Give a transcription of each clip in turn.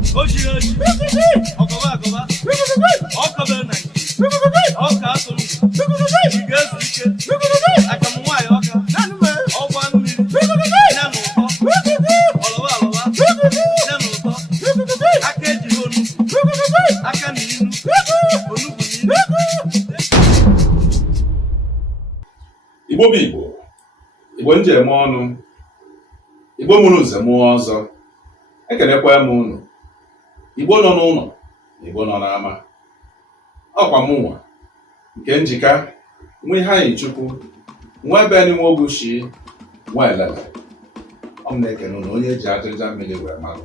Oji oji. Ọkọba akọba. Ọkọba na. Ọka atụrụ. Ige ezu ike. Akamụ nwaanyị ọka. Ọgba mmiri. Ya na ụtọ. Ọlọba alọba. Ya na ụtọ. Aka eji onu. Aka na inu. Onugbu na inu. Igbo bụ Igbo. Igbo njem ọnụ. Igbo mụrụ nze mụọ ọzọ. Ekelekwa m unu. Igbo nọ n'ụlọ, Igbo nọ n'ama. Ọkwa mụnwa nke njika nwe ha Chukwu, nwe ebe n'ime Ogushi, nwe elele. Ọ m na-ekene na onye ji ajịja mmiri wee malụ.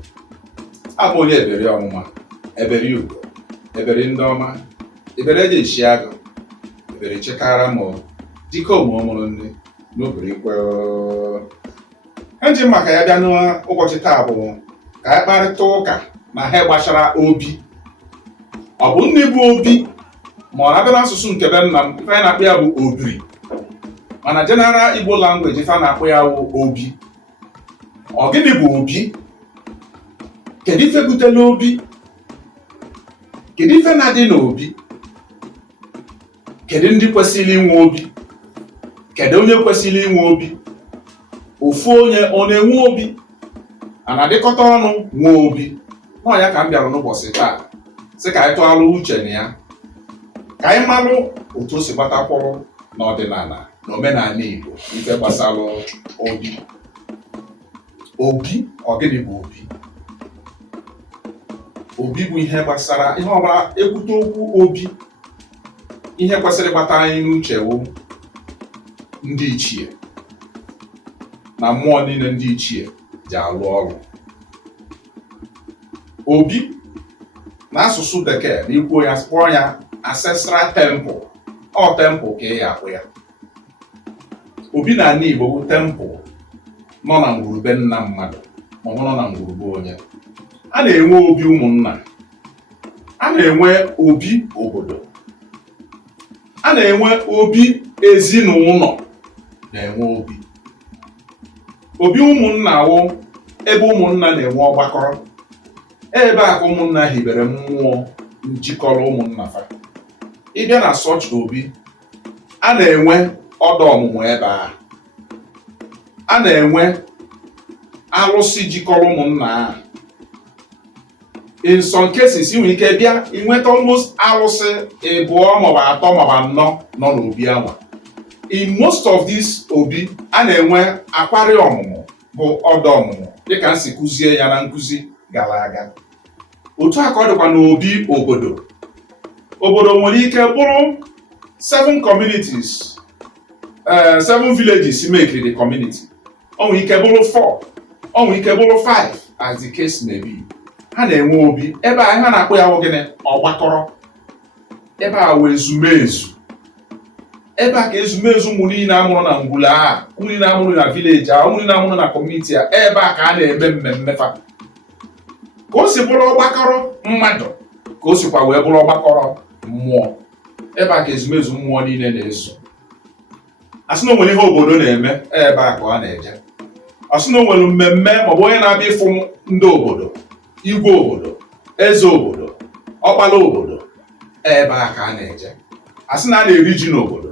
Abụ onye eberi ọmụma, eberi ugo, eberi ndị ọma, eberi eji echi agụ, eberi chekara m dike ụmụ ọmụrụ nne n'obiri ikwe. Nji maka ya bịa n'ụbọchị taa bụ ka anyị kparịta ụka na ha gbasara obi. Ọ bụ nne bụ obi ma ọ na-abịa n'asụsụ nke be nna m, ife anyị na-akpọ ya bụ obiri, mana general Igbo language ife a na-akpọ ya bụ obi. Ọ gịnị bụ obi? Kedu ife butela obi? Kedu ife na-adị n'obi? Kedu ndị kwesịrị inwe obi? Kedu onye kwesịrị inwe obi? Ofu onye ọ na-enwe obi? A na-adịkọta ọnụ nwee obi? Nọ ya ka m bịara n'ụbọchị taa sị ka anyị tụgharịa uche na ya, ka anyị malụ otu o si gbatakwụrụ n'ọdịnala na omenala Igbo ife gbasara obi. Obi, ọ gịnị bụ obi? Obi bụ ihe gbasara ihe ọbụla ekwute okwu obi, ihe kwesịrị gbata anyị n'uche wụ ndị ichie na mmụọ niile ndị ichie ji alụ ọrụ. Obi n'asụsụ bekee na ikwu ya kpọọ ya ancestral temple. Ọ temple ka ị akpụ ya. Obi na ala Igbo bụ temple nọ na ngwurube nna mmadụ ma ọ nọ na ngwurube onye. A na-enwe obi ụmụnna, a na-enwe obi obodo, a na-enwe obi ezinụlọ, na-enwe obi. Obi ụmụnna wụ ebe ụmụnna na-enwe ọgbakọrọ, ebe a ka ụmụnna hibere mmụọ njikọrọ ụmụnna fa. Ịbịa na sọch obi, a na-enwe ọdọ ọmụmụ ebe a na-enwe alụsị jikọrọ ụmụnna ahụ. In some cases, ị nwere ike bịa inweta almost alụsị ịbụọ maọbụ atọ maọbụ anọ nọ n'obi ahụ. In most of this obi, a na-enwe akwari ọmụmụ bụ ọdọ ọmụmụ dịka m si kụzie ya na nkụzi gara aga. Otu a ka ọ dịkwa n'obi obodo. Obodo nwere ike bụrụ 7 communities, 7 villages make the community. O nwere ike bụrụ 4, o nwere ike bụrụ 5 as the case may be. Ha na-enwe obi. Ebe a ha na-akpọ ya gịnị? Ọgbakọrọ. Ebe a wee ezumezu. Ebe a ka ezumezu ụmụ niile amụrụ na ngwulu a, ụmụ niile amụrụ na village a, ụmụ niile amụrụ na community a, ebe a ka a na-eme mmemme fa. Ka o si bụrụ ọgbakọrọ mmadụ, ka o sikwa wee bụrụ ọgbakọrọ mmụọ. Ebe a ka ezumezu mmụọ niile na-ezu. Asị na o nwere ihe obodo na-eme, ebe a ka ọ na-eje. Asị na o nwere mmemme maọbụ onye na-abịa ịfụ ndị obodo, igwe obodo, eze obodo, ọkpala obodo, ebe a ka a na-eje. Asị na a na-eri ji n'obodo,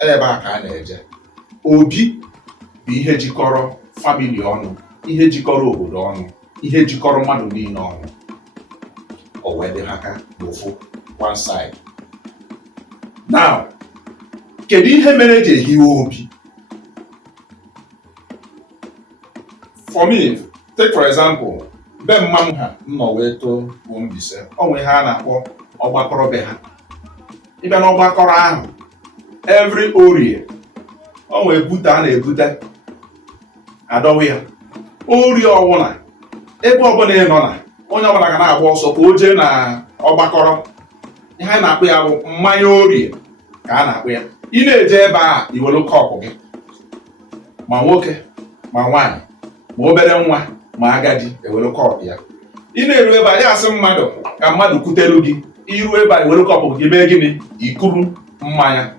ebe a ka a na-eje. Obi bụ ihe jikọrọ famili ọnụ, ihe jikọrọ obodo ọnụ, ihe jikọrọ mmadụ niile ọnụ. O wee dị aka n'ofu one side. Now, kedu ihe mere eji ehiwe obi? For me, take for example, be mma m ha nọ wee too bụ Mbaise, o nwere ihe a na-akpọ ọgbakọrọ be ha. Ịbịa n'ọgbakọrọ ahụ, every orie, o nwere bute a na-ebute adọwa ya. Orie ọbụla, ebe ọbụla ị nọ na, onye ọbụla ga na-agba ọsọ ka o jee na ọgbakọrọ. Ihe a na-akpọ ya bụ mmanya orie ka a na-akpọ ya. Ị na-eje ebe a, iwelu kọpụ gị, ma nwoke ma nwaanyị ma obere nwa ma agadi ewelu kọpụ ya. Ị na-eru ebe a, ya asị mmadụ ka mmadụ kutelu gị, iru ebe a iwelu kọpụ gị mee gịnị? Ikuru mmanya,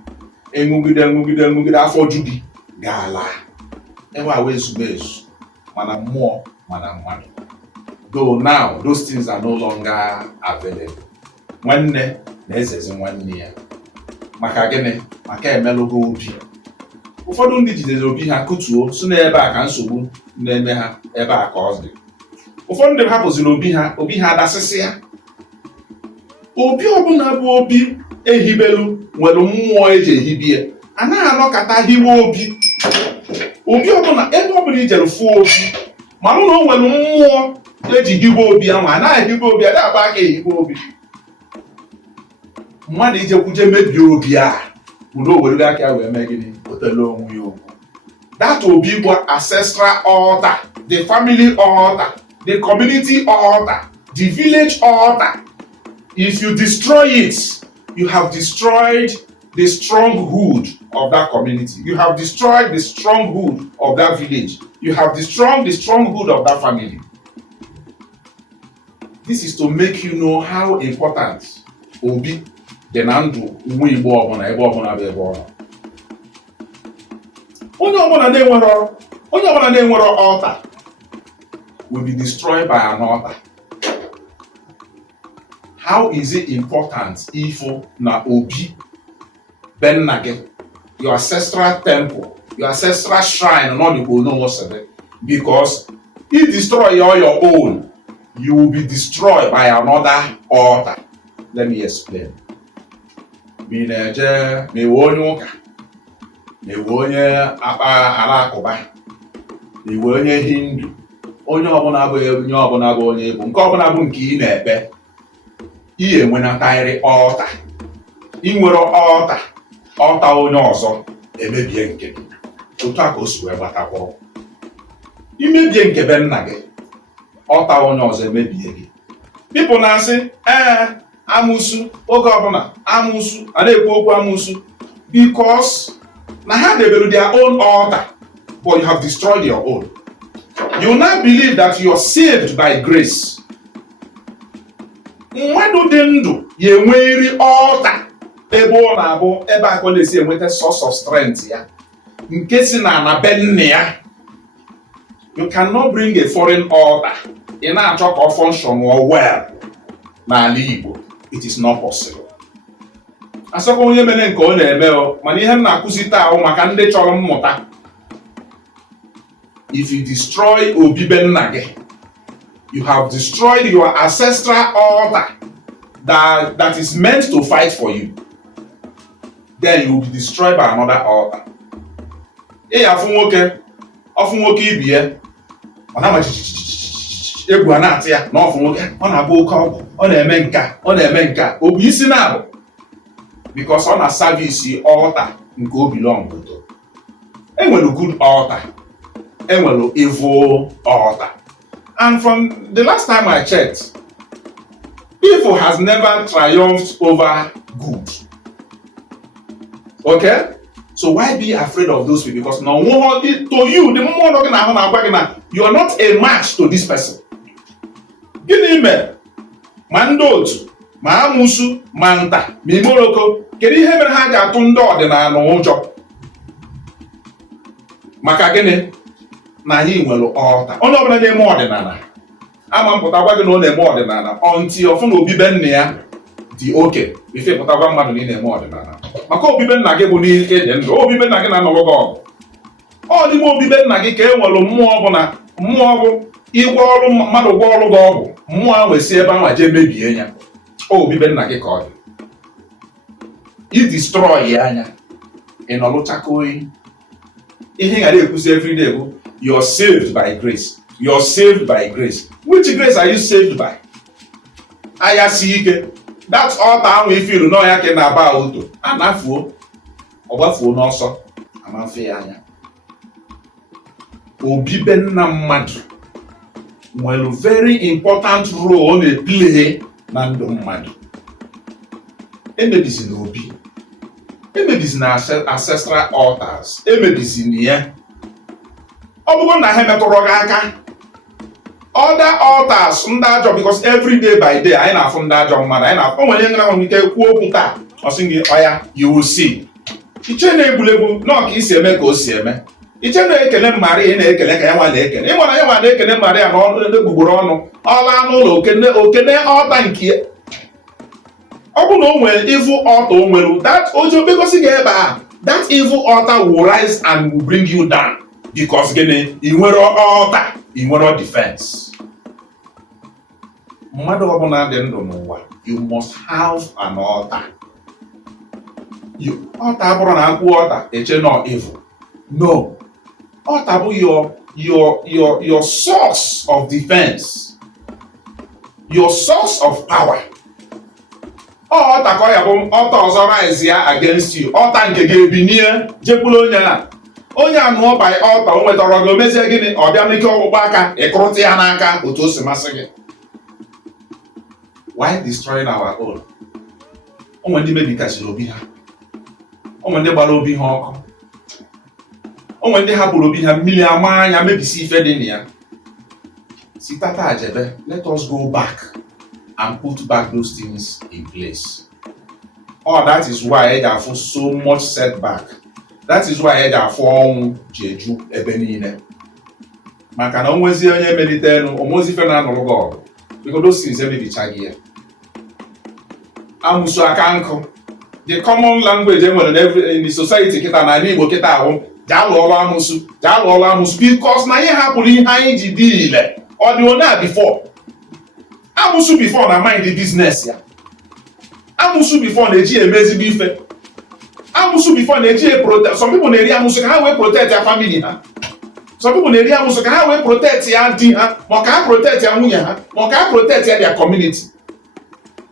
enwugide afọ ju gị ga-ala. Ebe a wee ezumezu, mana mmụọ mana mmadụ. though now those things are no longer available. Nwanne na-ezezi nwanne ya maka gịnị? Maka emelụgo obi. Ụfọdụ ndị jidere obi ha kụtuo so n'ebe a ka nsogbu na-eme ha ebe a ka ọ dị. Ụfọdụ ndị hapụziri obi ha dasịsị ya. Obi ọbụla bụ obi ehibelu nwere mmụọ eji ehibie. Anaghị anọkọta hiwe obi. Obi ọbụla ebe ọbụla ijere fụọ obi mana na o nwere mmụọ eji hiwe obi ahụ. Anaghị hiwe obi, adịghị agba aka ehiwe obi. Mmadụ ijekwuje mebie obi a udo were aka ya wee mee gịnị? Otele onwe ya okwu. That obi bụ ancestral altar, the family altar, the community altar, the village altar. If you destroy it, you have destroyed the stronghold of that community. You have destroyed the stronghold of that village. You have destroyed the stronghold of that family. This is to make you know how important obi dị na ndụ nwa Igbo ọbụla ebe ọbụla bụ ebe ọ nọ. Onye ọbụla na-enwero altar will be destroyed by an altar. How is it important ifo na obi be nna gị, your ancestral temple, your ancestral shrine, not the Onowo? Because if destroy all your own, you will be destroyed by another altar. Let me explain. Mi na-eje na-ewe onye ụka, na-ewe onye alakụba, na-ewe onye Hindu, onye ọbụla bụ onye Igbo, nke ọbụla bụ nke ị na-ekpe, ị enwenatarịrị altar. Ị nwere altar onye ọzọ emebie nke gị. Otu a ka o si wee gbatakwụrụ. Imebie nke be nna gị, altar onye ọzọ emebie gị. People na-asị amụsụ oge ọbụla amụsụ a na-ekwu okwu amụsụ because na ha debere their own altar, but you have destroyed your own. You now believe that you are saved by grace. Mmadụ dị ndụ ya enwerịrị altar ebe ọ na-abụ ebe akọ na-esi enweta source of strength ya nke si na be nne ya. You cannot bring a foreign altar ị na-achọ ka ọ function well n'ala Igbo. It is not possible. Asọkwa onye mere nke ọ na-eme mana ihe m na-akụzi taa maka ndị chọrọ mmụta. If you destroy obi be nna gị, you have destroyed your ancestral altar that is meant to fight for you. Then you will be destroyed by another altar. Ọfụ nwoke ibi ya, ọ na-ama egwu a na-atụ ya na ọfụ nwoke, ọ na-abụ oke ọgwụ, ọ na-eme nka, ọ bụ isi na-abụ because ọ na-service altar nke o belong to. Enwere good altar, enwere evil altar. And from the last time I checked, evil has never triumphed over good. Okay? So why be afraid of those people? Because no one, to you, the more you are not a match to this person. Gịnị mere? Ma ndị otu, ma amụsụ, ma nta, ma imoroko, kedu ihe mere ha ji atụ ndị ọdịnala ụjọ? Maka gịnị? Na anyị nwere altar. Onye ọbụla na-eme ọdịnala ama mpụta gwa gị na ọ na-eme ọdịnala until ọfụ na obibe nna ya dị oke ife pụta gwa mmadụ na ị na-eme ọdịnala. Maka obibe nna gị bụ n'ike dị ndụ, obibe nna gị na-anọgọ gị ọgụ. Ọ dịme obibe nna gị ka e nwere mmụọ bụ ịgwọ ọrụ mmadụ gwa ọrụ gị ọgwụ, mmụọ ahụ esi ebe ahụ jee mebie ya. Obibe nna gị ka ọ dị. I destroy ya anya, ị nọlụ chakoyi. Ihe ghara ekwuzi everyday bụ you're saved by grace. You're saved by grace. Which grace are you saved by? Aya si ike. That altar ahụ ifiru nọ ya ka na-aba ụtọ. A na-afuo. Ọ gbafuo n'ọsọ. Ama mfe ya anya. Obibe nna mmadụ nwere very important role ọ na-play na ndụ mmadụ. Emebizina obi. Emebizina ancestral altars. Emebizina ya. Ọ bụrụ na ha metụrụ gị aka, other altars ndị ajọ, because every day by day anyị na-afụ ndị ajọ mmadụ, anyị na-afụ onwere nwere ike kwuo okwu taa ọ sị gị ọya you will see. Iche na egwuregwu nọọ ka isi eme ka o si eme. iche na-ekele Maria na-ekele ka ya nwa na-ekele ịma na ya nwa na-ekele Maria na ọnụ egbugboro ọnụ ọla n'ụlọ okene ọta nke ya. Ọ bụ na o nwere evil altar o nwere that ojo begosi gị ebe a that evil altar will rise and will bring you down because gịnị ị nwere altar ị nwere defense. Mmadụ ọbụla dị ndụ n'ụwa you must have an altar. Altar bụrụ na akwụ altar eche nọ evil. No. Altar bụ your source of defense, your source of power. Altar ka ọ ya bụ altar ọzọ rise ya against you. Altar nke ga-ebinie jekwuru onye a nụọ by altar o nwetara gị omezie gịnị ọ bịa n'ike ọgbụgba aka ịkụrụta ya n'aka otu o si masị gị. Why destroying our own? Onwe ndị mebikasịrị obi ha, onwe ndị gbara obi ha ọkụ, onwe ndị hapụrụ obi ha mmiri ama anya mebisi ife dị na ya. Sitata ajebe, let us go back and put back those things in place. Oh, that is why I have so much setback. That is why I have ọnwụ ji eju ebe niile. Maka na onwezi onye melite enu, omozi ife na-anụrụ gị ọgụ. Because those things emebicha gị ya. Amụsụ aka nkụ. The common language enwere in the society kita na Igbo kita ahụ jaalụ ọrụ amụsụ because na ihe hapụrụ ihe anyị ji dị ile ọ dị ona before. Amụsụ before na mind the business ya. Amụsụ before na-eji emezigbo ife. Amụsụ before na-eji protect. Some people na-eri amụsụ ka ha wee protect ya family ha. Some people na-eri amụsụ ka ha wee protect ya di ha, ma ka ha protect ya nwunye ha, ma ka ha protect ya their community.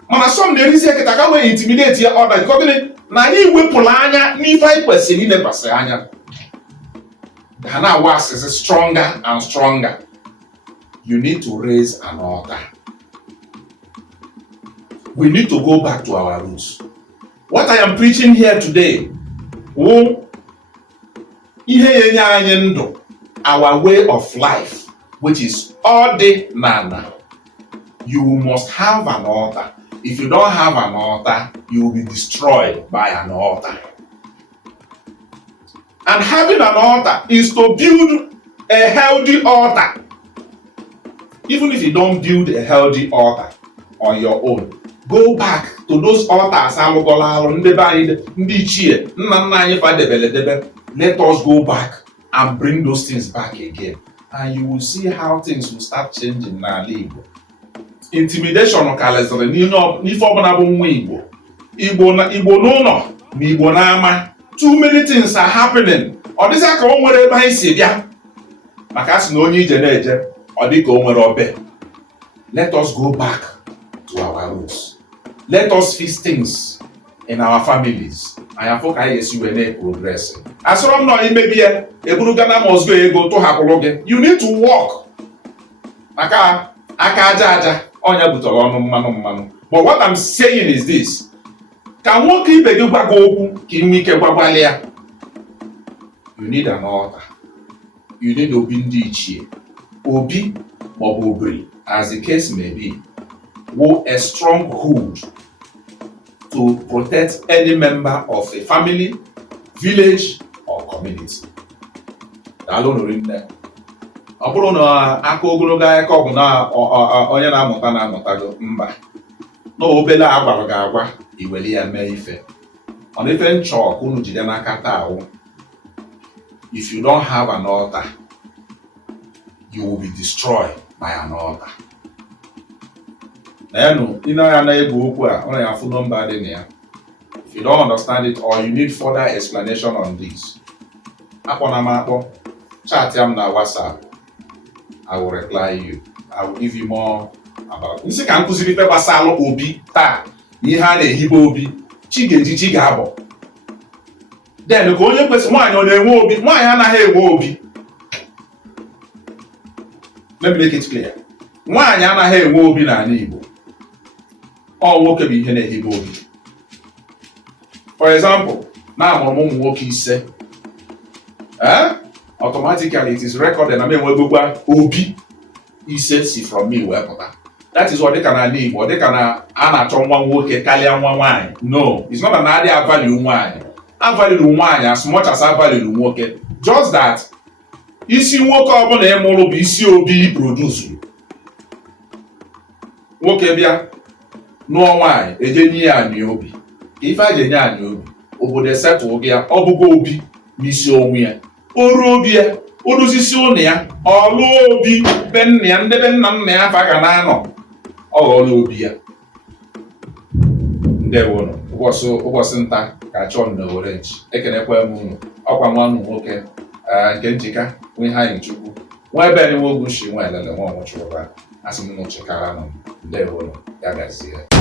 Mana some na-erizi eketa ka wee intimidate ya ọda because gịnị na anyị wepụrụ anya n'ife anyị kwesịrị ilekwasị anya. Ha na-awa asịsị stronger and stronger. You need to raise an altar. We need to go back to our roots. What I am preaching here today wụ ihe yenye anyị ndụ, our way of life, which is ọdịnala. You must have an altar. If you don't have an altar, you will be destroyed by an altar. And having an altar is to build a healthy altar. Even if you don't build a healthy altar on your own, go back to those altars alụgọla alụ ndị be anyị ndị ichie nna nna anyị fa debele debe. Let us go back and bring those things back again, and you will see how things will start changing n'ala Igbo. Intimidation karịzịrị n'ife ọbụla bụ nwa Igbo. Igbo n'ụlọ na Igbo n'ama. Too many things are happening. Ọ dịzị ka o nwere ebe anyị si bịa. Maka asị na onye ije na-eje, ọ dị ka o nwere obe. Let us go back to our roots. Let us fix things in our families. Anyị afọ ka anyị esi wee na-progress. Asọrọ m nọ imebi ya, eburu Ghana must go ego tụhapụrụ gị. You need to work. Maka aka aja ọnya butere ọnụ mmanụ. But what I'm saying is this. Ka nwoke ibe gị gwa gị okwu ka ị nwee ike gwagwalị ya. You need an altar. You need obi ndị ichie. Obi maọbụ obiri, as the case may be, were a stronghold to protect any member of a family, village, or community. Daalụ nụrụ nne. Ọ bụrụ na aka ogologo aka ọ bụ na onye na-amụtago mba. Na obele agwara gị agwa iweli ya mee ife. Ọ na ife nchọ ka unu jide n'aka taa ahụ. If you don't have an altar, you will be destroyed by an altar. Ị na-ya na-egwu okwu a, ọ na-afụ nọmba dị na ya. If you don't understand it or you need further explanation on this, akpọna m akpọ, chat ya m na WhatsApp. I will reply you. I will give you more about. Nsị ka nkụziri ife gbasara obi taa, ihe a na-ehibe obi, chi ga-eji chi ga-abọ. Then ka onye kwesịrị nwaanyị ọ na-enwe obi, nwaanyị anaghị enwe obi. Let me make it clear. Nwaanyị anaghị enwe obi n'ala Igbo. Ọ nwoke bụ ihe na-ehibe obi. For example, na-amụrụ m ụmụ nwoke 5. Automatically it is recorded na m enwegokwa obi 5 si from me wee pụta. That is what dịka n'ala Igbo, dịka na a na-achọ nwa nwoke karịa nwa nwaanyị. No, it's not that na adị avalue nwaanyị. Avalue nwaanyị as much as avalue nwoke. Just that isi nwoke ọbụla ịmụrụ bụ isi obi produsuru. Nwoke bịa nụọ nwaanyị eje nye ya anyị obi, ife a ga-enye anyị obi obodo esetụl gị ya, ọ bụgo obi n'isi onwe ya, o ruo obi ya, o dozisi ụlọ ya, ọ lụọ obi be nna ya, ndị be nna ya afa ga na-anọ, ọ ghọọla obi ya. Ndewonu, ụbọchị nta ka chọọ na Owerre-Nchi, ekenekwa m unu, ọkwa nwannu nwoke nke njika nwe ha anyị Chukwu, nwa ebe anyị nwe Ogunshi nwa elele nwa ọmụchụrụba, asị m na chekara nọ. Ndewonu, ya gazie.